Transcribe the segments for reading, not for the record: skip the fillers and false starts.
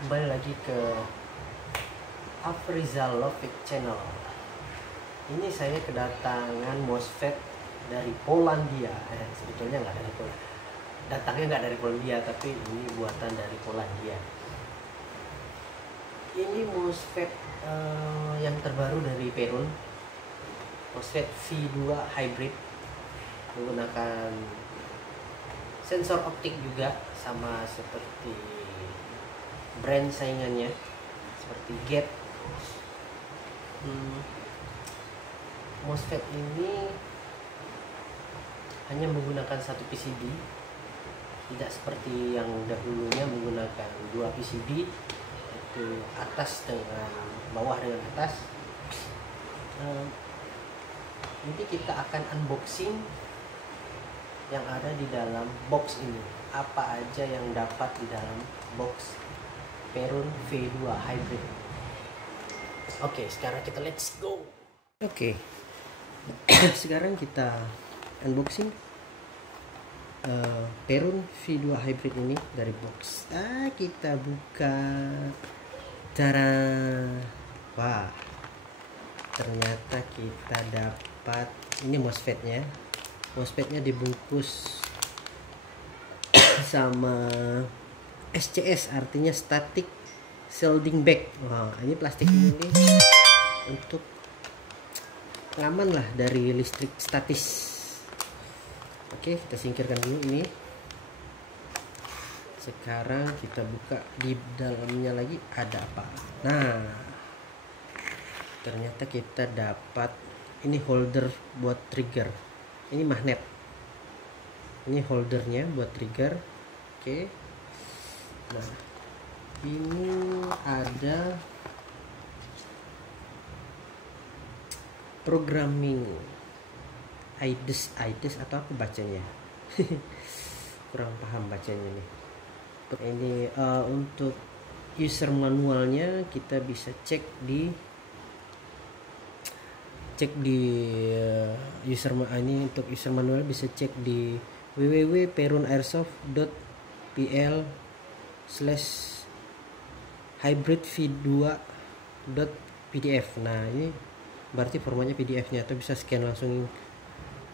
Kembali lagi ke Afrizal Lovic Channel. Ini saya kedatangan MOSFET dari Polandia. Sebetulnya nggak dari Polandia. Datangnya nggak dari Polandia, tapi ini buatan dari Polandia. Ini MOSFET yang terbaru dari Perun. MOSFET V2 Hybrid, menggunakan sensor optik juga, sama seperti brand saingannya seperti Gate. MOSFET ini hanya menggunakan satu PCB, tidak seperti yang dahulunya menggunakan dua PCB, yaitu atas dengan bawah dengan atas. Ini kita akan unboxing yang ada di dalam box ini, apa aja yang dapat di dalam box Perun V2 Hybrid. Oke, sekarang kita let's go. Oke, sekarang kita unboxing Perun V2 Hybrid ini dari box. Kita buka. Cara, wah, ternyata kita dapat ini MOSFET-nya. MOSFET-nya dibungkus sama SCS, artinya static shielding bag. Wah, ini plastik ini untuk aman lah dari listrik statis. Oke, kita singkirkan dulu ini. Sekarang kita buka di dalamnya lagi ada apa. Nah, ternyata kita dapat ini holder buat trigger. Ini magnet. Ini holdernya buat trigger. Oke. Nah, ini ada programming IDES atau apa bacanya. Kurang paham bacanya nih. Ini untuk user manualnya kita bisa cek di ini untuk user manual bisa cek di www.perunAirsoft.pl/hybridv2.pdf. Nah, ini berarti formatnya PDF-nya, atau bisa scan langsung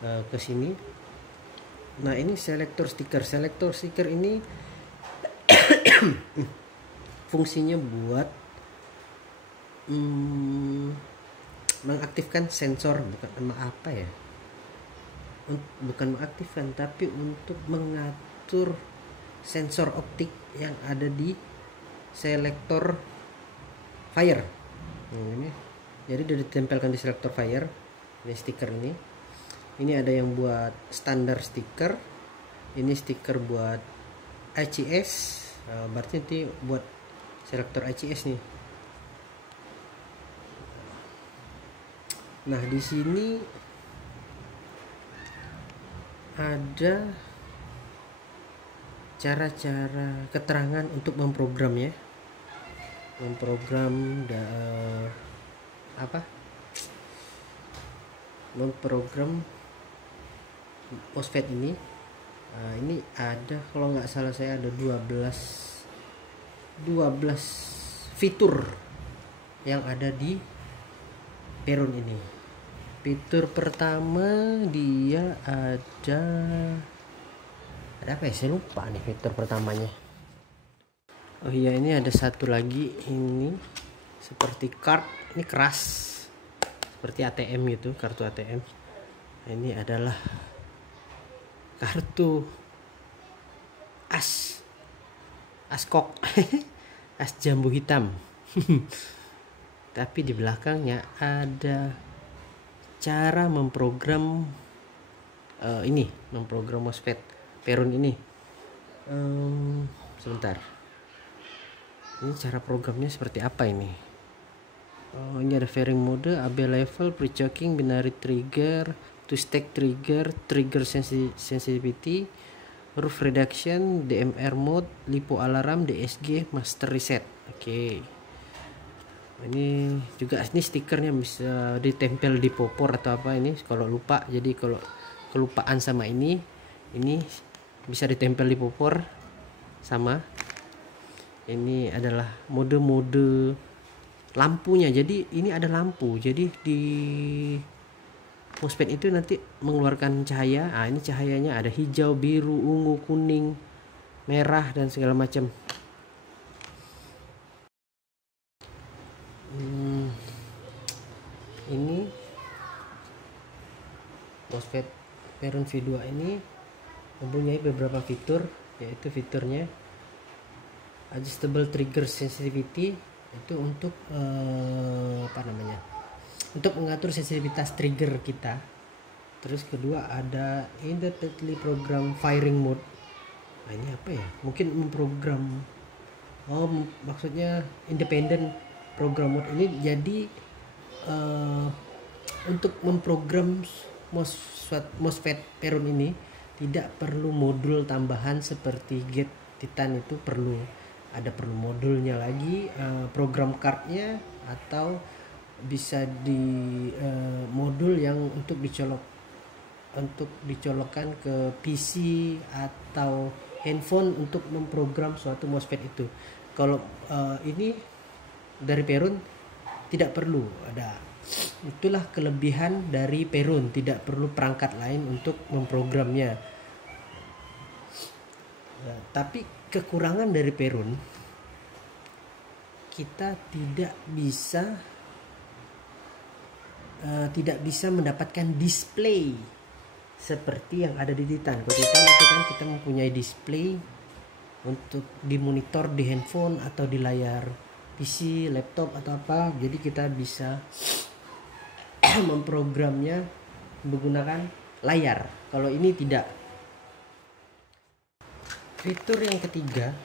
ke sini. Nah, ini selektor stiker ini fungsinya buat mengaktifkan sensor, bukan mengaktifkan, tapi untuk mengatur sensor optik yang ada di selektor fire. Ini jadi sudah ditempelkan di selektor fire. Ini stiker ini ada yang buat standar stiker, ini stiker buat ICS. Berarti nanti buat selektor ICS nih. Nah, di sini ada cara-cara keterangan untuk memprogram memprogram MOSFET ini. Ini ada, kalau nggak salah saya ada 12 fitur yang ada di Perun ini. Fitur pertama dia ada apa ya, saya lupa nih fitur pertamanya. Oh iya, ini ada satu lagi, ini seperti card, ini keras seperti ATM gitu, kartu ATM. Ini adalah kartu askok as jambu hitam. Tapi di belakangnya ada cara memprogram memprogram MOSFET Perun ini. Sebentar, ini cara programnya seperti apa ini. Ini ada fairing mode, AB level, pre-choking, binary trigger, two stack trigger sensitivity, roof reduction, DMR mode, lipo alarm, DSG, master reset. Oke. Ini juga, ini stikernya bisa ditempel di popor atau apa. Ini kalau lupa, jadi kalau kelupaan sama ini bisa ditempel di popor sama. Ini adalah mode-mode lampunya. Jadi ini ada lampu. Jadi di MOSFET itu nanti mengeluarkan cahaya. Ah, ini cahayanya ada hijau, biru, ungu, kuning, merah dan segala macam. Ini MOSFET Perun V2 ini mempunyai beberapa fitur, yaitu fiturnya adjustable trigger sensitivity, itu untuk untuk mengatur sensitivitas trigger kita. Terus kedua ada independently program firing mode. Nah, ini apa ya? Mungkin memprogram, maksudnya independent program mode ini jadi untuk memprogram MOSFET Perun ini tidak perlu modul tambahan seperti gate Titan. Itu perlu modulnya lagi, program cardnya, atau bisa di modul yang untuk dicolokkan ke PC atau handphone untuk memprogram suatu MOSFET itu. Kalau ini dari Perun tidak perlu ada. Itulah kelebihan dari Perun, tidak perlu perangkat lain untuk memprogramnya. Tapi kekurangan dari Perun, kita tidak bisa mendapatkan display seperti yang ada di Titan. Kalau Titan itu kan kita mempunyai display untuk di monitor di handphone atau di layar PC, laptop atau apa. Jadi kita bisa memprogramnya menggunakan layar. Kalau ini tidak. Fitur yang ketiga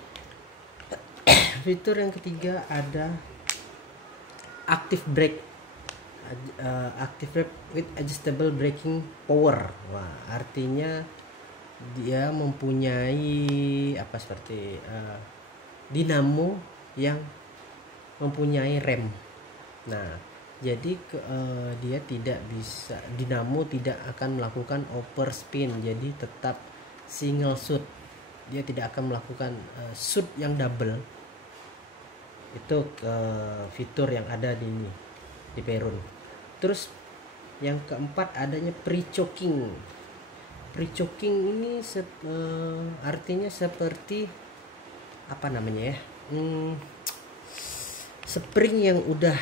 ada active brake with adjustable braking power. Wah, artinya dia mempunyai seperti dinamo yang mempunyai rem. Nah, jadi dia tidak bisa, dinamo tidak akan melakukan overspin, jadi tetap single shoot. Dia tidak akan melakukan shoot yang double. Itu fitur yang ada di Perun. Terus yang keempat adanya pre-choking. Pre-choking ini artinya seperti spring yang udah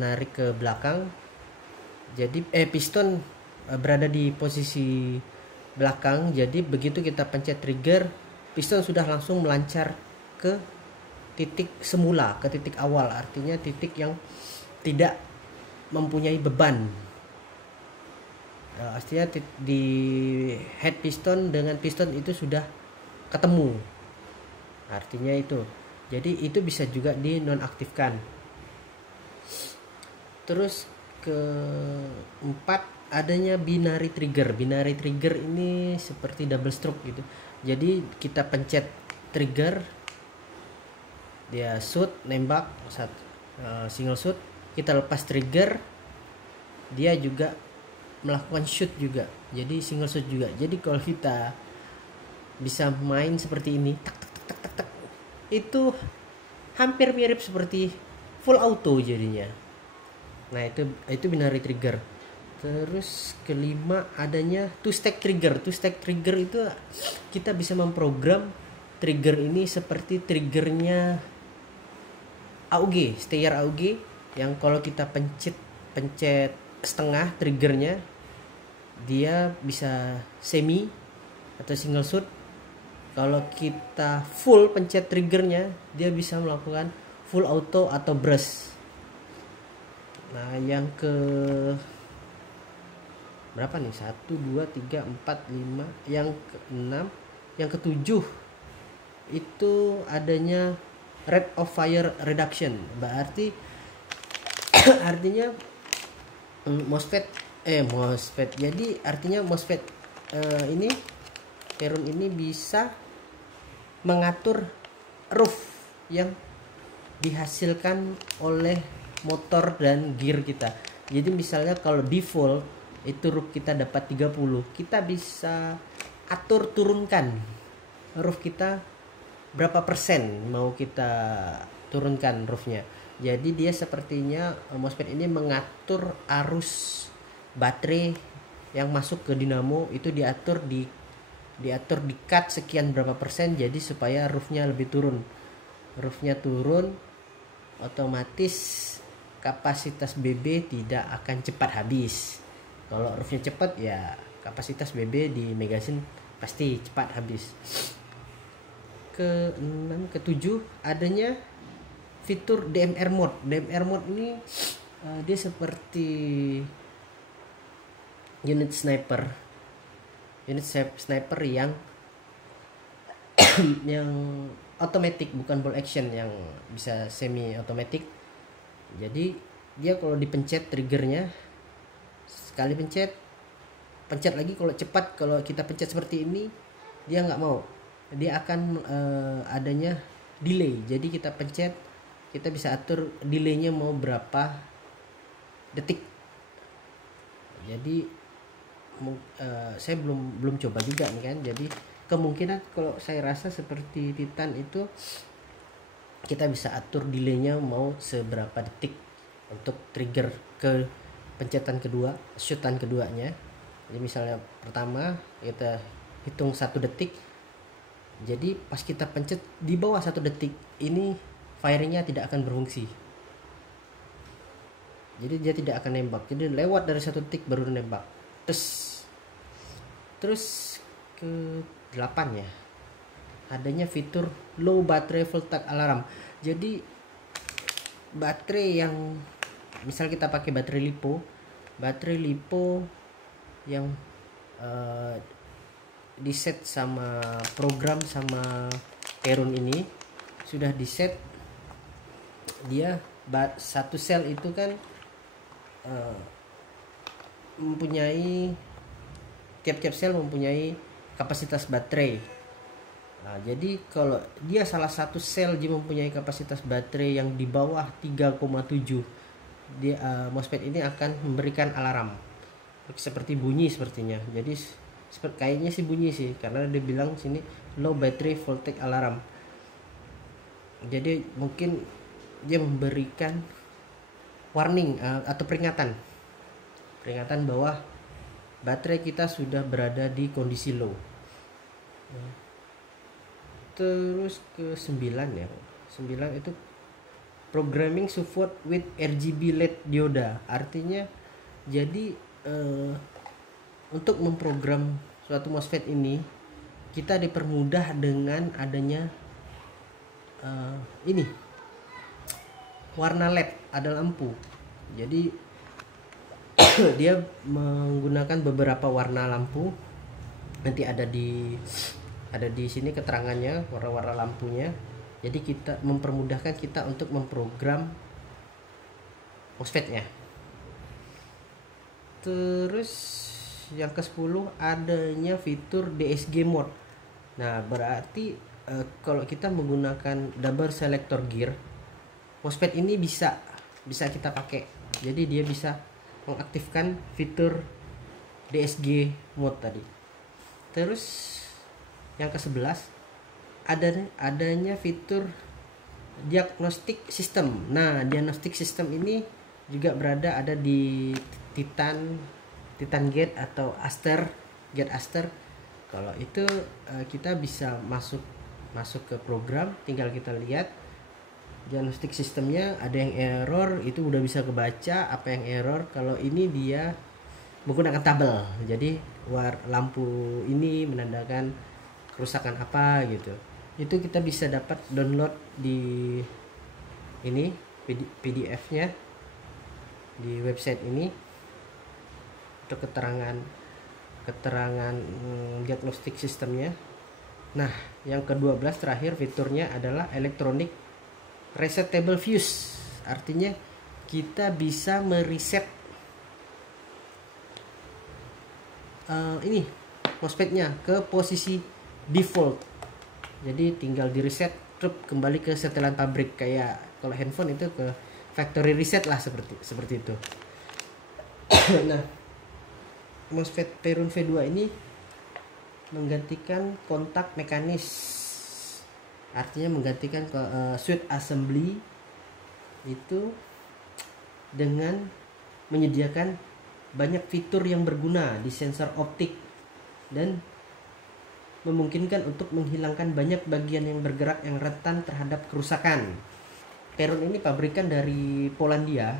narik ke belakang. Jadi piston berada di posisi belakang. Jadi begitu kita pencet trigger, piston sudah langsung melancar ke titik semula, ke titik awal. Artinya titik yang tidak mempunyai beban. Artinya di head piston dengan piston itu sudah ketemu. Artinya itu. Jadi itu bisa juga dinonaktifkan. Terus keempat adanya binary trigger. Binary trigger ini seperti double stroke gitu. Jadi kita pencet trigger, dia shoot, nembak, single shoot. Kita lepas trigger, dia juga melakukan shoot juga. Jadi single shoot juga. Jadi kalau kita bisa main seperti ini, tak tak tak tak tak, itu hampir mirip seperti full auto jadinya. Nah, itu binary trigger. Terus kelima adanya two stack trigger. Two stack trigger itu kita bisa memprogram trigger ini seperti triggernya AUG, Steyr AUG, yang kalau kita pencet setengah triggernya, dia bisa semi atau single shoot. Kalau kita full pencet triggernya, dia bisa melakukan full auto atau burst. Nah, yang ke berapa nih? 1, 2, 3, 4, 5. Yang ke-6, yang ke-7 itu adanya rate of fire reduction. Berarti artinya MOSFET. Jadi artinya MOSFET ini Perun ini bisa mengatur roof yang dihasilkan oleh motor dan gear kita. Jadi misalnya kalau default itu roof kita dapat 30, kita bisa atur turunkan roof kita berapa persen mau kita turunkan roofnya. Jadi dia sepertinya MOSFET ini mengatur arus baterai yang masuk ke dinamo itu diatur di cut sekian berapa persen, jadi supaya roofnya lebih turun. Roofnya turun, otomatis kapasitas BB tidak akan cepat habis. Kalau roofnya cepat ya kapasitas BB di Megasin pasti cepat habis. Ke-6, ke-7 adanya fitur DMR mode. DMR mode ini dia seperti unit sniper yang yang otomatis, bukan ball action, yang bisa semi otomatis. Jadi dia kalau dipencet triggernya sekali pencet lagi, kalau cepat, kalau kita pencet seperti ini dia nggak mau, dia akan adanya delay. Jadi kita pencet, kita bisa atur delaynya mau berapa detik. Jadi saya belum coba juga nih kan, jadi kemungkinan kalau saya rasa seperti Titan itu kita bisa atur delaynya mau seberapa detik untuk trigger ke pencetan kedua, shootan keduanya. Jadi misalnya pertama kita hitung 1 detik, jadi pas kita pencet di bawah 1 detik ini firingnya tidak akan berfungsi, jadi dia tidak akan nembak, jadi lewat dari 1 detik baru nembak. Terus ke-8 ya, adanya fitur low battery voltage alarm. Jadi baterai yang misal kita pakai baterai lipo yang diset sama program sama Perun ini sudah diset, dia satu sel itu kan mempunyai, tiap-tiap sel mempunyai kapasitas baterai. Nah, jadi kalau dia salah satu sel dia mempunyai kapasitas baterai yang di bawah 3,7, dia MOSFET ini akan memberikan alarm seperti bunyi sepertinya. Jadi kayaknya sih bunyi sih, karena dia bilang sini low battery voltage alarm. Jadi mungkin dia memberikan warning atau peringatan bahwa baterai kita sudah berada di kondisi low. Terus ke-9 ya. 9 itu programming support with RGB LED dioda. Artinya jadi untuk memprogram suatu MOSFET ini kita dipermudah dengan adanya ini warna LED, ada lampu. Jadi dia menggunakan beberapa warna lampu, nanti ada di sini keterangannya warna-warna lampunya. Jadi kita mempermudahkan kita untuk memprogram MOSFET-nya. Terus yang ke-10 adanya fitur DSG mode. Nah, berarti kalau kita menggunakan double selector gear, MOSFET ini bisa kita pakai. Jadi dia bisa mengaktifkan fitur DSG mode tadi. Terus yang ke-11 adanya fitur diagnostic system. Nah, diagnostic system ini juga ada di Titan Gate atau Gate Aster. Kalau itu kita bisa masuk ke program, tinggal kita lihat diagnostik sistemnya, ada yang error itu udah bisa kebaca apa yang error. Kalau ini dia menggunakan tabel, jadi lampu ini menandakan kerusakan apa gitu. Itu kita bisa dapat download di ini PDF-nya di website ini untuk keterangan diagnostik sistemnya. Nah, yang ke-12 terakhir fiturnya adalah electronic resetable fuse. Artinya kita bisa mereset ini MOSFET-nya ke posisi default. Jadi tinggal di reset kembali ke setelan pabrik, kayak kalau handphone itu ke factory reset lah, seperti itu. Nah, MOSFET Perun V2 ini menggantikan kontak mekanis artinya menggantikan switch assembly itu dengan menyediakan banyak fitur yang berguna di sensor optik dan memungkinkan untuk menghilangkan banyak bagian yang bergerak yang rentan terhadap kerusakan. Peron ini pabrikan dari Polandia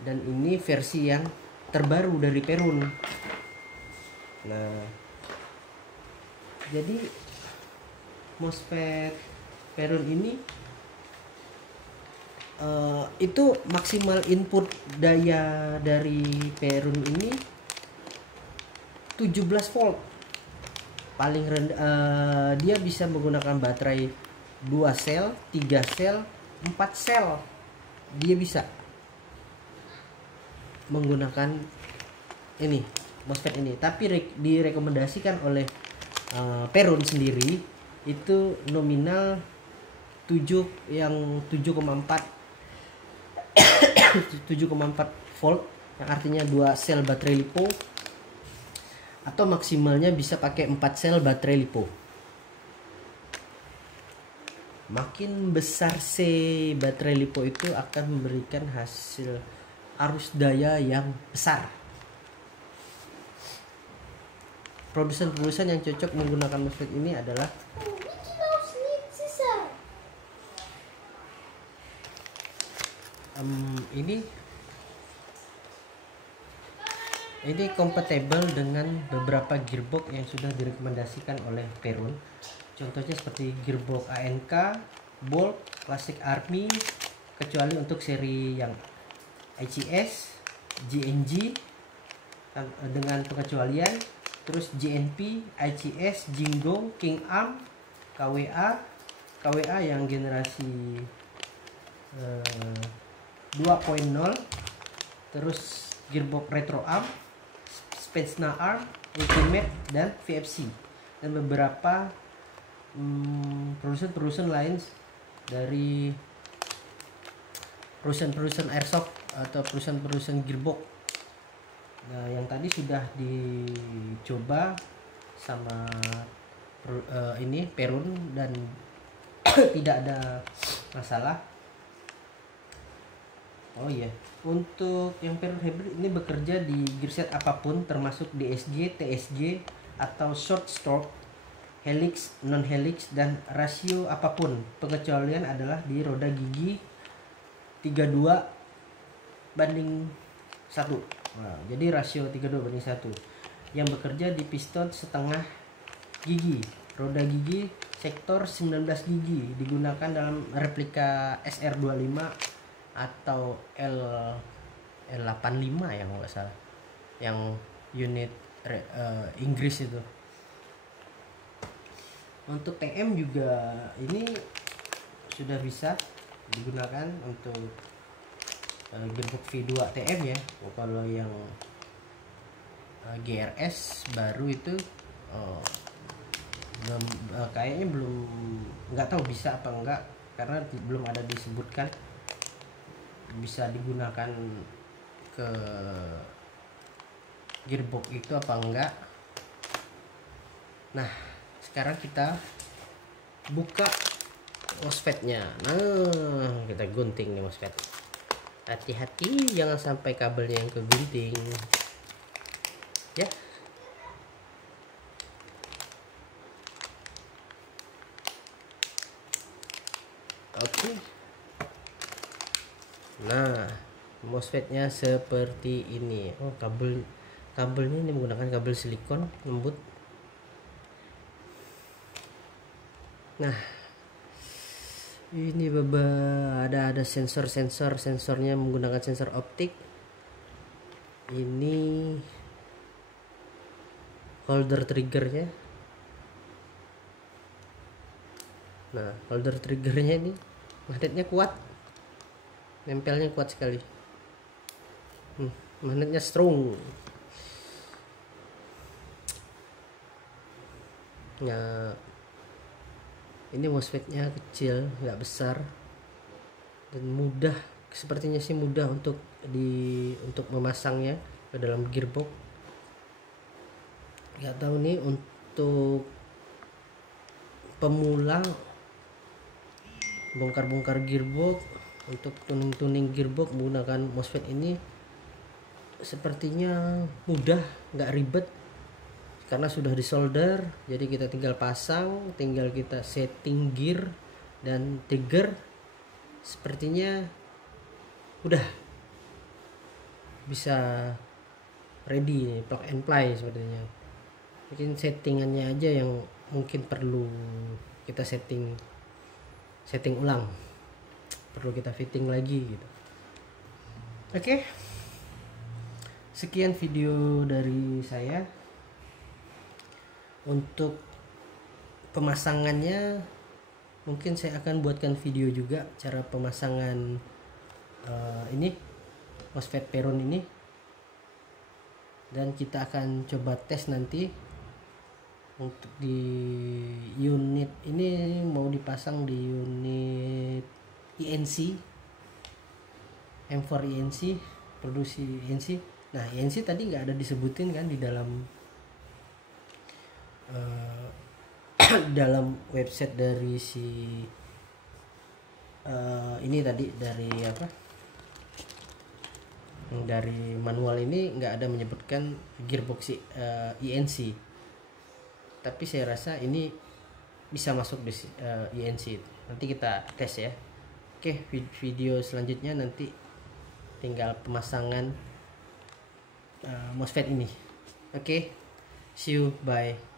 dan ini versi yang terbaru dari Peron. Nah, jadi MOSFET Peron ini itu maksimal input daya dari Peron ini 17 volt. Paling rendah dia bisa menggunakan baterai 2 sel, 3 sel, 4 sel. Dia bisa menggunakan ini MOSFET ini, tapi direkomendasikan oleh Peron sendiri itu nominal 7,4 volt, yang artinya 2 sel baterai LiPo, atau maksimalnya bisa pakai 4 sel baterai LiPo. Makin besar baterai LiPo itu akan memberikan hasil arus daya yang besar. Produsen-produsen yang cocok menggunakan MOSFET ini adalah ini kompatibel dengan beberapa gearbox yang sudah direkomendasikan oleh Peron. Contohnya seperti gearbox ANK, Bolt, Classic Army, kecuali untuk seri yang ICS, GNG dengan pengecualian, terus GNP, ICS, Jingo, King Arm, KWA yang generasi 2.0, terus gearbox Retro Arm, Spetsna Arm, Ultimate, dan VFC, dan beberapa produsen-produsen lain dari perusahaan airsoft atau perusahaan gearbox. Nah, yang tadi sudah dicoba sama ini Peron dan tidak ada masalah. Oh iya, untuk yang Peron hybrid ini bekerja di gearset apapun termasuk DSG, TSG atau short stroke, helix, non helix, dan rasio apapun. Pengecualian adalah di roda gigi 32:1. Nah, jadi rasio 32:1 yang bekerja di piston setengah gigi, roda gigi sektor 19 gigi, digunakan dalam replika SR25 atau L85 ya kalau nggak salah, yang unit Inggris itu. Untuk TM juga ini sudah bisa digunakan untuk gearbox V2 TM ya. Kalau yang GRS baru itu kayaknya belum, nggak tahu bisa apa enggak, karena belum ada disebutkan bisa digunakan ke gearbox itu apa enggak. Nah, sekarang kita buka MOSFET-nya. Nah, kita gunting nih MOSFET. Hati-hati jangan sampai kabelnya yang kegunting. Ya. Oke. Nah, MOSFET-nya seperti ini. Oh, kabelnya ini menggunakan kabel silikon lembut. Nah, ini ada sensornya menggunakan sensor optik. Ini holder triggernya. Nah, holder triggernya ini magnetnya kuat, nempelnya kuat sekali. Magnetnya strong. Nah, ini MOSFET-nya kecil, nggak besar, dan mudah, sepertinya sih mudah untuk memasangnya ke dalam gearbox. Nggak tahu nih untuk pemula bongkar-bongkar gearbox, untuk tuning gearbox menggunakan MOSFET ini sepertinya mudah, nggak ribet karena sudah disolder. Jadi kita tinggal pasang, tinggal kita setting gear dan trigger, sepertinya udah bisa ready, plug and play sepertinya. Mungkin settingannya aja yang mungkin perlu kita setting ulang, perlu kita fitting lagi gitu. Oke, sekian video dari saya. Untuk pemasangannya mungkin saya akan buatkan video juga cara pemasangan ini MOSFET Peron ini, dan kita akan coba tes nanti. Untuk di unit ini mau dipasang di unit INC M4 INC, produksi INC. Nah, INC tadi nggak ada disebutin kan di dalam dalam website dari si ini tadi, dari apa, dari manual ini nggak ada menyebutkan gearbox INC, tapi saya rasa ini bisa masuk di INC. Nanti kita tes ya. Oke, video selanjutnya nanti tinggal pemasangan MOSFET ini. Oke, see you, bye.